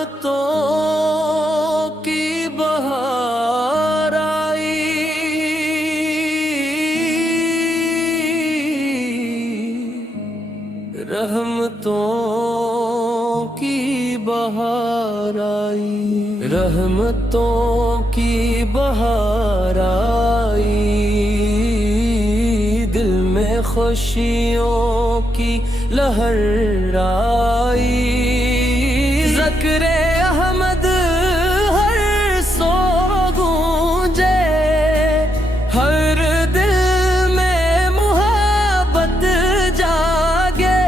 रहमतों की बहार आई, रहमतों की बहार आई, रहमतों की बहार आई, दिल में खुशियों की लहर आई, ज़िक्र अहमद हर सो गूंजे, हर दिल में मुहब्बत जागे,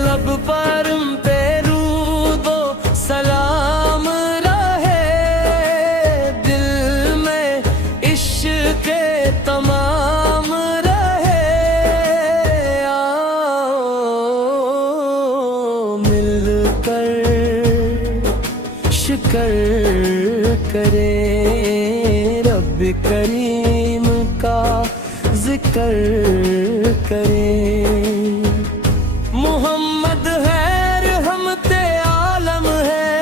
लब पर पे रूदो सलाम रहे, दिल में इश्क़ तमाम रहे, आओ मिलकर शुक्र करें, रब करीम का जिक्र करें। मोहम्मद है रहमते आलम है,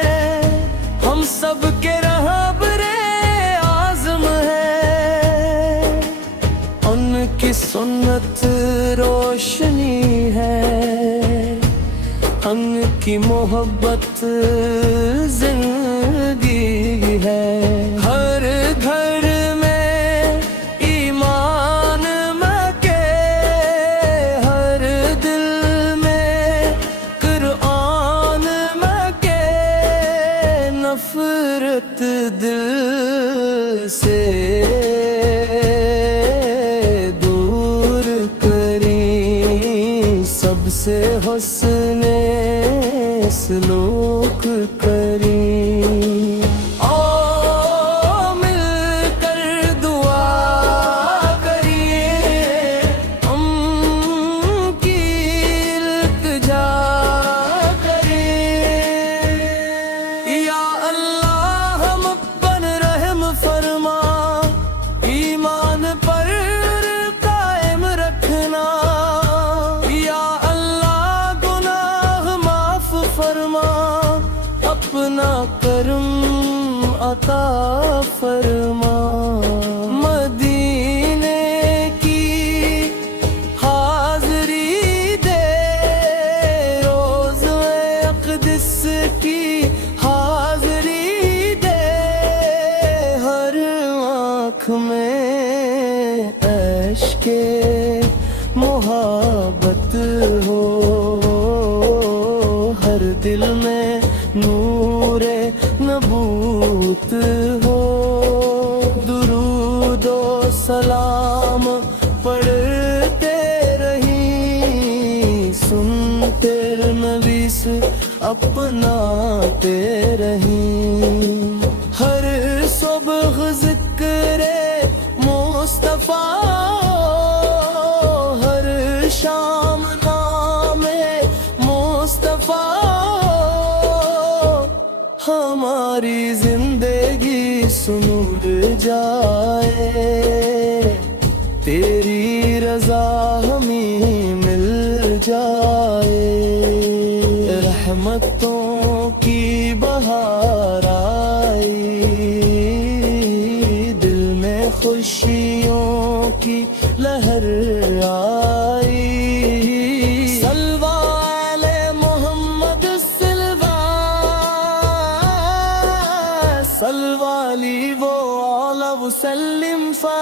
हम सब के रहबरे आज़म है, उनकी सुन्नत रोशनी है, उनकी मोहब्बत जिंदगी है। हर घर में ईमान मके, हर दिल में कुरान मके, नफरत दिल से दूर करें, सबसे हुस्ने सलूक करें। ओ मिलकर दुआ करिए, उनकी इल्तिजा करें। या अल्लाह हम पर रहम फरमा, ईमान पर कायम रखना, या फरमा अपना करम अता फरमा। मदीने की हाज़री दे, रोज़ अक़दस की हाज़री दे, हर आँख में अश्के मोहब्बत हो, हर दिल में नूरे नबूत हो, दुरूदो सलाम पढ़ते रहीं, सुनते नबी से अपनाते रहीं, हर सुबह ज़िक्रे मुस्तफ़ा, हर शाम नामे मुस्तफ़ा, हमारी जिंदगी सुनूर जाए, तेरी रज़ा हमें मिल जाए, रहमतों की बहार आई, दिल में खुशियों की लहर आई, सल्वाली वो आला वसल्लिम फा।